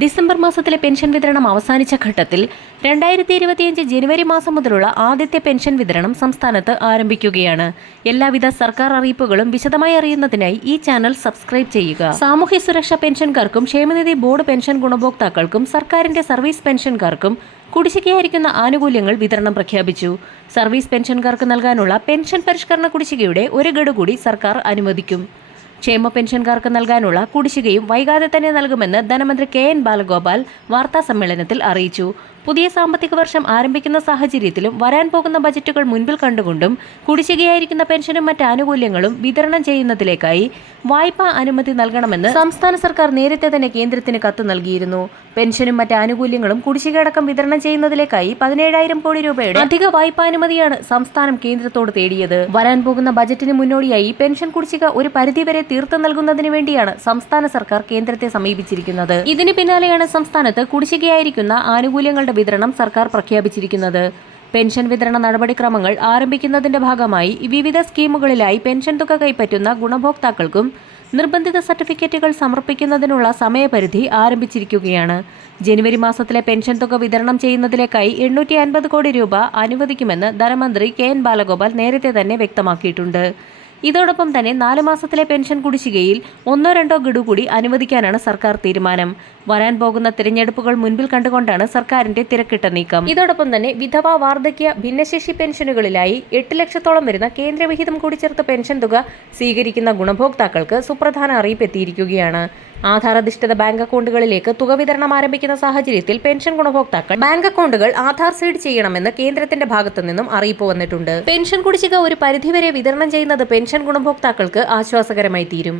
December മാസത്തിലെ pension വിതരണം അവസാനിച്ച ഘട്ടത്തിൽ 2025 ജനുവരി മാസം മുതലുള്ള ആദ്യത്തെ പെൻഷൻ വിതരണം സംസ്ഥാനത്ത് ആരംഭിക്കുകയാണ്. എല്ലാവിധ സർക്കാർ അറിയിപ്പുകളും വിശദമായി അറിയുന്നതിനായി ഈ ചാനൽ സബ്സ്ക്രൈബ് ചെയ്യുക. സാമൂഹ്യ സുരക്ഷാ പെൻഷൻകാർക്കും ക്ഷേമനിധി ബോർഡ് പെൻഷൻ ഗുണഭോക്താക്കൾക്കും സർക്കാരിന്റെ സർവീസ് പെൻഷൻകാർക്കും കുടിശ്ശികയായിരിക്കുന്ന ആനുകൂല്യങ്ങൾ വിതരണം പ്രഖ്യാപിച്ചു. സർവീസ് പെൻഷൻകാർക്ക് നൽകാനുള്ള പെൻഷൻ പരിഷ്കരണ കുടിശ്ശികയുടെ ഒരു ഗഡു കൂടി സർക്കാർ അനുവദിക്കും. ക്ഷേമ പെൻഷൻകാർക്ക് നൽകാനുള്ള കുടിശ്ശികയും വൈകാതെ തന്നെ നൽകുമെന്ന് ധനമന്ത്രി KN ബാലഗോപാൽ വാർത്താസമ്മേളനത്തിൽ അറിയിച്ചു. പുതിയ സാമ്പത്തിക വർഷം ആരംഭിക്കുന്ന സാഹചര്യത്തിലും വരാൻ പോകുന്ന ബജറ്റുകൾ മുൻപിൽ കണ്ടുകൊണ്ടും കുടിശ്ശികയായിരിക്കുന്ന പെൻഷനും മറ്റ് ആനുകൂല്യങ്ങളും വിതരണം ചെയ്യുന്നതിലേക്കായി വായ്പാ അനുമതി നൽകണമെന്ന് സംസ്ഥാന സർക്കാർ നേരത്തെ തന്നെ കേന്ദ്രത്തിന് കത്ത് നൽകിയിരുന്നു. പെൻഷനും മറ്റ് ആനുകൂല്യങ്ങളും കുടിശ്ശികയടക്കം വിതരണം ചെയ്യുന്നതിലേക്കായി 17,000 കോടി രൂപയുടെ അധിക വായ്പാനുമതിയാണ് സംസ്ഥാനം കേന്ദ്രത്തോട് തേടിയത്. വരാൻ പോകുന്ന ബജറ്റിന് മുന്നോടിയായി പെൻഷൻ കുടിശ്ശിക ഒരു പരിധിവരെ തീർത്തു നൽകുന്നതിന് വേണ്ടിയാണ് സംസ്ഥാന സർക്കാർ കേന്ദ്രത്തെ സമീപിച്ചിരിക്കുന്നത്. ഇതിന് പിന്നാലെയാണ് സംസ്ഥാനത്ത് കുടിശ്ശികയായിരിക്കുന്ന ആനുകൂല്യങ്ങളുടെ വിതരണം സർക്കാർ പ്രഖ്യാപിച്ചിരിക്കുന്നത്. പെൻഷൻ വിതരണ നടപടിക്രമങ്ങൾ ആരംഭിക്കുന്നതിന്റെ ഭാഗമായി വിവിധ സ്കീമുകളിലായി പെൻഷൻ തുക കൈപ്പറ്റുന്ന ഗുണഭോക്താക്കൾക്കും നിർബന്ധിത സർട്ടിഫിക്കറ്റുകൾ സമർപ്പിക്കുന്നതിനുള്ള സമയപരിധി ആരംഭിച്ചിരിക്കുകയാണ്. ജനുവരി മാസത്തിലെ പെൻഷൻ തുക വിതരണം ചെയ്യുന്നതിലേക്കായി 850 കോടി രൂപ അനുവദിക്കുമെന്ന് ധനമന്ത്രി KN ബാലഗോപാൽ നേരത്തെ തന്നെ വ്യക്തമാക്കിയിട്ടുണ്ട്. ഇതോടൊപ്പം തന്നെ 4 മാസത്തിലെ പെൻഷൻ കുടിശ്ശികയിൽ 1-2 ഗഡു കൂടി അനുവദിക്കാനാണ് സർക്കാർ തീരുമാനം. വരാൻ പോകുന്ന തിരഞ്ഞെടുപ്പുകൾ മുൻപിൽ കണ്ടുകൊണ്ടാണ് സർക്കാരിന്റെ തിരക്കിട്ട നീക്കം. ഇതോടൊപ്പം തന്നെ വിധവ, വാർദ്ധക്യ, ഭിന്നശേഷി പെൻഷനുകളിലായി 8 ലക്ഷത്തോളം വരുന്ന കേന്ദ്രവിഹിതം കൂടി ചേർത്ത് പെൻഷൻ തുക സ്വീകരിക്കുന്ന ഗുണഭോക്താക്കൾക്ക് സുപ്രധാന അറിയിപ്പ് എത്തിയിരിക്കുകയാണ്. ആധാർ അധിഷ്ഠിത ബാങ്ക് അക്കൗണ്ടുകളിലേക്ക് തുക വിതരണം ആരംഭിക്കുന്ന സാഹചര്യത്തിൽ പെൻഷൻ ഗുണഭോക്താക്കൾ ബാങ്ക് അക്കൗണ്ടുകൾ ആധാർ സീഡ് ചെയ്യണമെന്ന് കേന്ദ്രത്തിന്റെ ഭാഗത്തു നിന്നും അറിയിപ്പ് വന്നിട്ടുണ്ട്. പെൻഷൻ കുടിശ്ശിക ഒരു പരിധിവരെ വിതരണം ചെയ്യുന്നത് പെൻഷൻ ഗുണഭോക്താക്കൾക്ക് ആശ്വാസകരമായി തീരും.